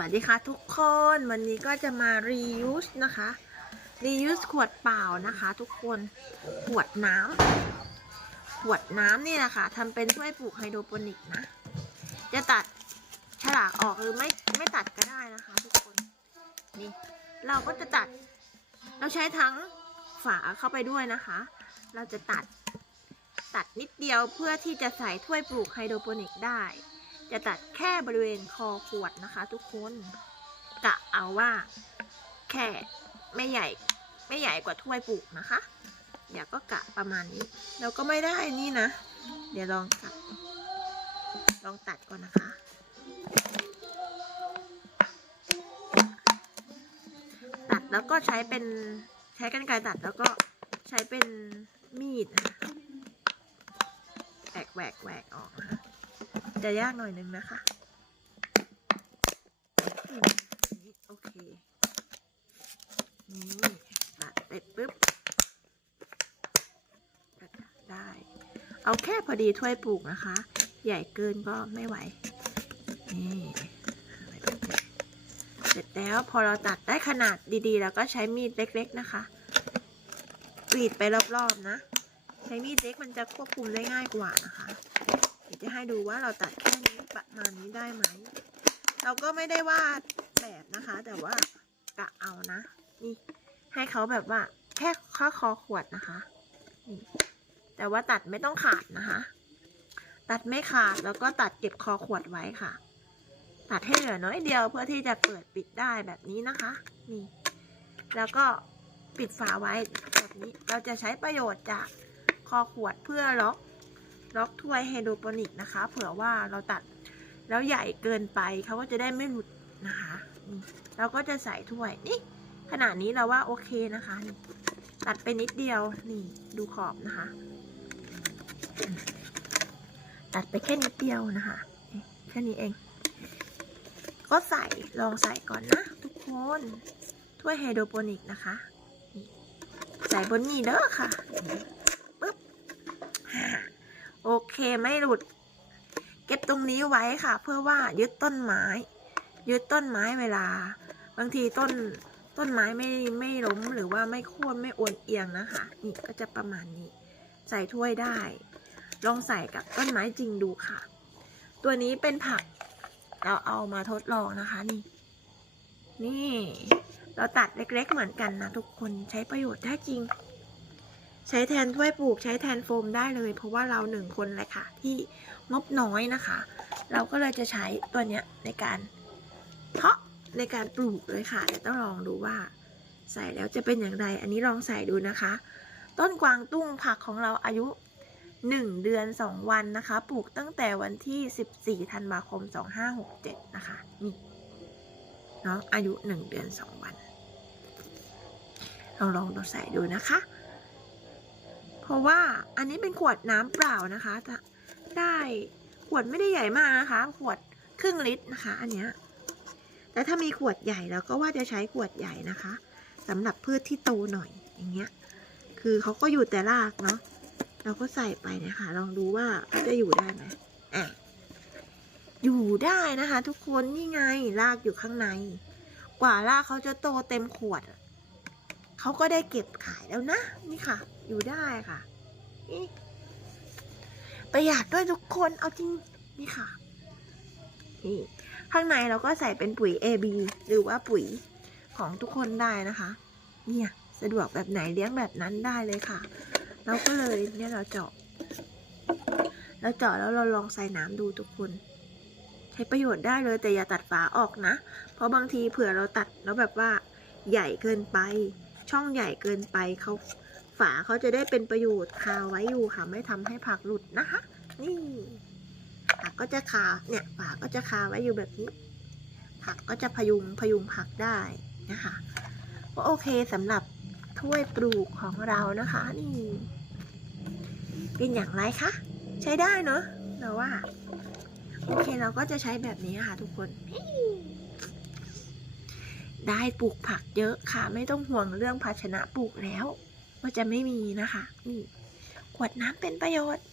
วัสดีค่ะทุกคนวันนี้ก็จะมา reuse นะคะ reuse ขวดเปล่านะคะ ทุกคนขวดน้ำขวดน้ำนี่แหละค่ะทำเป็นถ้วยปลูกไฮโดรโปนิกนะ จะตัดฉลากออกหรือไม่ไม่ตัดก็ได้นะคะ ทุกคนนี่เราก็จะตัด เราใช้ทั้งฝาเข้าไปด้วยนะคะ เราจะตัดตัดนิดเดียวเพื่อที่จะใส่ถ้วยปลูกไฮโดรโปนิกได้ จะตัดแค่บริเวณคอขวดนะคะทุกคนกะเอาว่า แค่ไม่ใหญ่ไม่ใหญ่กว่าถ้วยปลูกนะคะเดี๋ยวก็กะประมาณนี้ เราก็ไม่ได้นี่นะ เดี๋ยวลองตัดลองตัดก่อนนะคะ ตัดแล้วก็ใช้เป็นใช้กรรไกรตัดแล้วก็ใช้เป็นมีดแหวกแหวกแหวกออกนะคะ จะยากหน่อยนึงนะคะนี่โอเค นี่ตัดเสร็จปุ๊บได้ เอาแค่พอดีถ้วยปลูกนะคะ ใหญ่เกินก็ไม่ไหว นี่เสร็จแล้วพอเราตัดได้ขนาดดีๆ แล้วก็ใช้มีดเล็กๆนะคะกรีดไปรอบๆนะ ใช้มีดเล็กมันจะควบคุมได้ง่ายกว่านะคะ ดี๋ยวจะให้ดูว่าเราตัดแค่นี้ประมาณนี้ได้ไหม เราก็ไม่ได้วาดแบบนะคะ แต่ว่ากะเอานะ นี่ ให้เขาแบบว่า แค่ข้อคอขวดนะคะนี่แต่ว่าตัดไม่ต้องขาดนะคะ ตัดไม่ขาดแล้วก็ตัดเก็บคอขวดไว้ค่ะ ตัดให้เหลือน้อยเดียวเพื่อที่จะเปิดปิดได้แบบนี้นะคะ นี่ แล้วก็ปิดฝาไว้แบบนี้ เราจะใช้ประโยชน์จากคอขวดเพื่อล็อก ล็อกถ้วยไฮโดรโปนิกนะคะ เผื่อว่าเราตัดแล้วใหญ่เกินไปเขาก็จะได้ไม่หลุดนะคะเราก็จะใส่ถ้วยนี่ขนาดนี้เราว่าโอเคนะคะนี่ตัดไปนิดเดียวนี่ดูขอบนะคะ ตัดไปแค่นิดเดียวนะคะแค่นี้เอง ก็ใส่ลองใส่ก่อนนะ ทุกคนถ้วยไฮโดรโปนิกนะคะใส่บนนี้เด้อค่ะปึ๊บ โอเคไม่หลุด เก็บตรงนี้ไว้ค่ะ เพื่อว่ายึดต้นไม้ ยึดต้นไม้เวลา บางทีต้นต้นไม้ไม่ไม่ล้มหรือว่าไม่โค่นไม่โอนเอียงนะคะนี่ก็จะประมาณนี้ ใส่ถ้วยได้ ลองใส่กับต้นไม้จริงดูค่ะ ตัวนี้เป็นผัก เราเอามาทดลองนะคะนี่ นี่ เราตัดเล็กๆเหมือนกันนะทุกคนใช้ประโยชน์ได้จริง ใช้แทนถ้วยปลูกใช้แทนโฟมได้เลย เพราะว่าเราหนึ่งคนเลยค่ะ ที่งบน้อยนะคะ เราก็เลยจะใช้ตัวเนี้ยในการเพาะในการปลูกเลยค่ะเดี๋ยวต้องลองดูว่า ใส่แล้วจะเป็นอย่างไร อันนี้ลองใส่ดูนะคะ ต้นกวางตุ้งผักของเราอายุ 1 เดือน 2 วันนะคะ ปลูกตั้งแต่วันที่ 14ธันวาคม 2567 นะคะนี่น้องอายุ 1 เดือน 2 วันลองลองดูใส่ดูนะคะ ราะว่าอันนี้เป็นขวดน้ำเปล่านะคะจะได้ขวดไม่ได้ใหญ่มากนะคะ ขวดครึ่งลิตรนะคะ อันเนี้ยแต่ถ้ามีขวดใหญ่แล้วก็ว่าจะใช้ขวดใหญ่นะคะสำหรับพืชที่โตหน่อยอย่างเงี้ย คือเขาก็อยู่แต่รากเนาะเราก็ใส่ไปนะคะ ลองดูว่าเขาจะอยู่ได้ไหมอะอยู่ได้นะคะ ทุกคนนี่ไงรากอยู่ข้างใน กว่ารากเขาจะโตเต็มขวด เขาก็ได้เก็บขายแล้วนะ นี่ค่ะ อยู่ได้ค่ะนี่ประหยัดด้วยทุกคนเอาจริงนี่ค่ะนี่ข้างในเราก็ใส่เป็นปุ๋ย AB หรือว่าปุ๋ยของทุกคนได้นะคะ เนี่ยสะดวกแบบไหนเลี้ยงแบบนั้นได้เลยค่ะ เราก็เลยเนี่ยเราเจาะ เราเจาะแล้วเราลองใส่น้ำดูทุกคน ใช้ประโยชน์ได้เลยแต่อย่าตัดฝาออกนะ เพราะบางทีเผื่อเราตัดแล้วแบบว่าใหญ่เกินไป ช่องใหญ่เกินไปเขาฝาเขาจะได้เป็นประโยชน์คาไว้อยู่ค่ะ ไม่ทำให้ผักหลุดนะคะ นี่ผักก็จะคาเนี่ยฝาก็จะคาไว้อยู่แบบนี้ ผักก็จะพยุงพยุงผักได้นะคะก็โอเคสำหรับถ้วยปลูกของเรานะคะ นี่ เป็นอย่างไรคะใช้ได้เนอะเราว่า โอเคเราก็จะใช้แบบนี้ค่ะทุกคน ได้ปลูกผักเยอะค่ะ ไม่ต้องห่วงเรื่องภาชนะปลูกแล้วว่าจะไม่มีนะคะ นี่ขวดน้ำเป็นประโยชน์